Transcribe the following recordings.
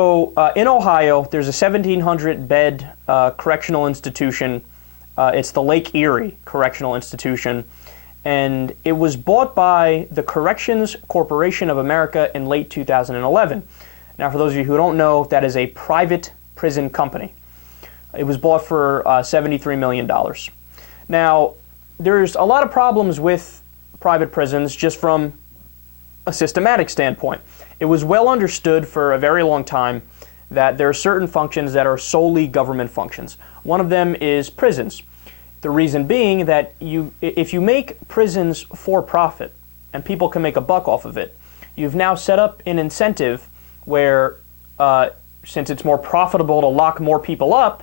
In Ohio, there's a 1,700-bed correctional institution. It's the Lake Erie Correctional Institution, and it was bought by the Corrections Corporation of America in late 2011. Now, for those of you who don't know, that is a private prison company. It was bought for $73 million. Now, there's a lot of problems with private prisons just from a systematic standpoint. It was well understood for a very long time that there are certain functions that are solely government functions. One of them is prisons. The reason being that if you make prisons for profit and people can make a buck off of it, you've now set up an incentive where since it's more profitable to lock more people up,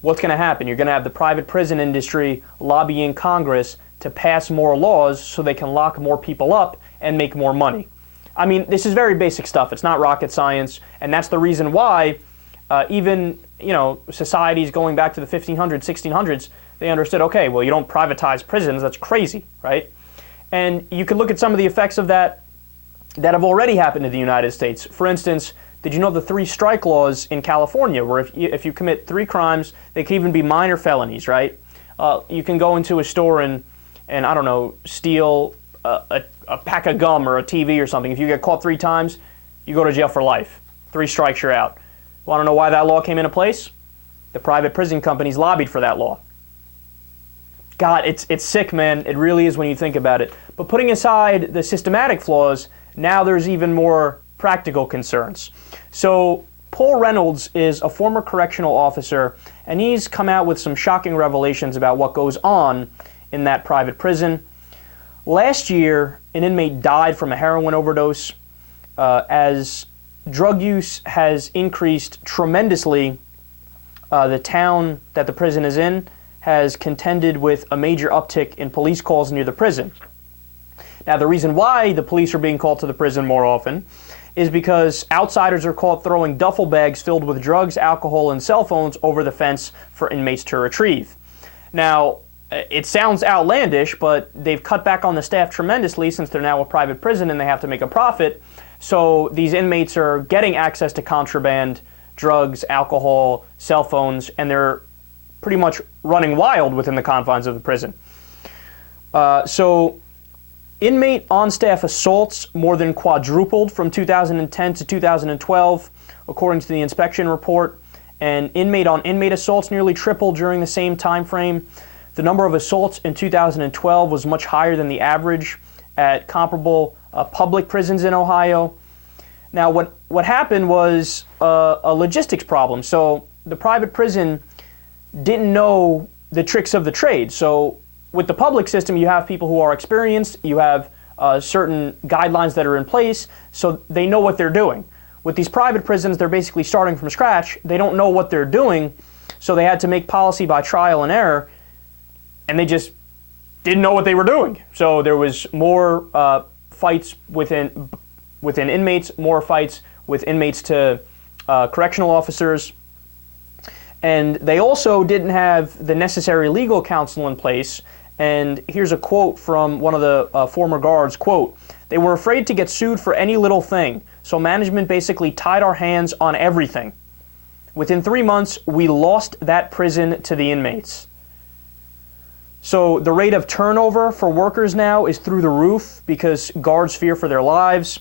what's going to happen? You're going to have the private prison industry lobbying Congress to pass more laws so they can lock more people up and make more money. I mean, this is very basic stuff. It's not rocket science, and that's the reason why even, societies going back to the 1500s, 1600s, they understood, okay, well, you don't privatize prisons. That's crazy, right? And you can look at some of the effects of that have already happened in the United States. For instance, did you know the 3 strike laws in California, where if you commit 3 crimes, they can even be minor felonies, right? You can go into a store and I don't know, steal a pack of gum or a TV or something. If you get caught 3 times, you go to jail for life. 3 strikes, you're out. Want to know why that law came into place? The private prison companies lobbied for that law. God, it's sick, man. It really is when you think about it. But putting aside the systematic flaws, now there's even more practical concerns. So Paul Reynolds is a former correctional officer, and he's come out with some shocking revelations about what goes on in that private prison. Last year, an inmate died from a heroin overdose. As drug use has increased tremendously, the town that the prison is in has contended with a major uptick in police calls near the prison. Now, the reason why the police are being called to the prison more often is because outsiders are caught throwing duffel bags filled with drugs, alcohol, and cell phones over the fence for inmates to retrieve. Now, it sounds outlandish, but they've cut back on the staff tremendously since they're now a private prison and they have to make a profit. So these inmates are getting access to contraband, drugs, alcohol, cell phones, and they're pretty much running wild within the confines of the prison. So inmate on-staff assaults more than quadrupled from 2010 to 2012, according to the inspection report, and inmate-on-inmate assaults nearly tripled during the same time frame. The number of assaults in 2012 was much higher than the average at comparable public prisons in Ohio. Now, what happened was a logistics problem. So the private prison didn't know the tricks of the trade. So with the public system, you have people who are experienced, you have certain guidelines that are in place, so they know what they're doing. With these private prisons, they're basically starting from scratch. They don't know what they're doing, so they had to make policy by trial and error, and they just didn't know what they were doing. So there was more fights within inmates, more fights with inmates to correctional officers, and they also didn't have the necessary legal counsel in place. And here's a quote from one of the former guards, quote, "They were afraid to get sued for any little thing, so management basically tied our hands on everything. Within 3 months, we lost that prison to the inmates." So the rate of turnover for workers now is through the roof because guards fear for their lives.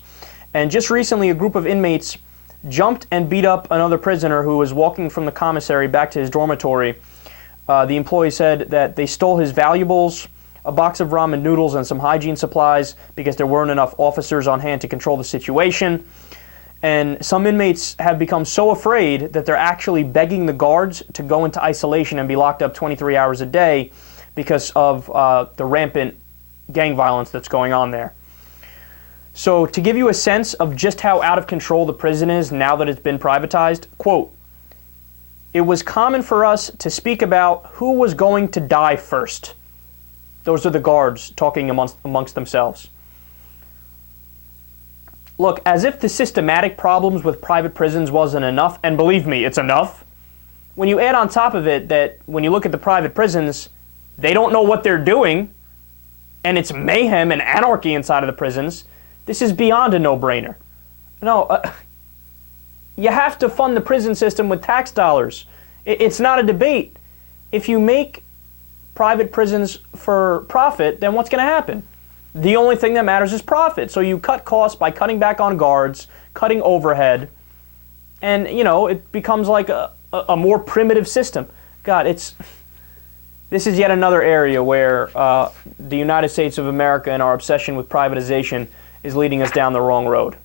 And just recently, a group of inmates jumped and beat up another prisoner who was walking from the commissary back to his dormitory. The employee said that they stole his valuables, a box of ramen noodles, and some hygiene supplies because there weren't enough officers on hand to control the situation. And some inmates have become so afraid that they're actually begging the guards to go into isolation and be locked up 23 hours a day because of the rampant gang violence that's going on there. So to give you a sense of just how out of control the prison is now that it's been privatized, quote, "It was common for us to speak about who was going to die first." Those are the guards talking amongst themselves. Look, as if the systematic problems with private prisons wasn't enough, and believe me, it's enough, when you add on top of it that when you look at the private prisons, they don't know what they're doing, and it's mayhem and anarchy inside of the prisons, this is beyond a no-brainer. No, You have to fund the prison system with tax dollars. It's not a debate. If you make private prisons for profit, then what's going to happen? The only thing that matters is profit. So you cut costs by cutting back on guards, cutting overhead, and, you know, it becomes like a more primitive system. God, this is yet another area where the United States of America and our obsession with privatization is leading us down the wrong road.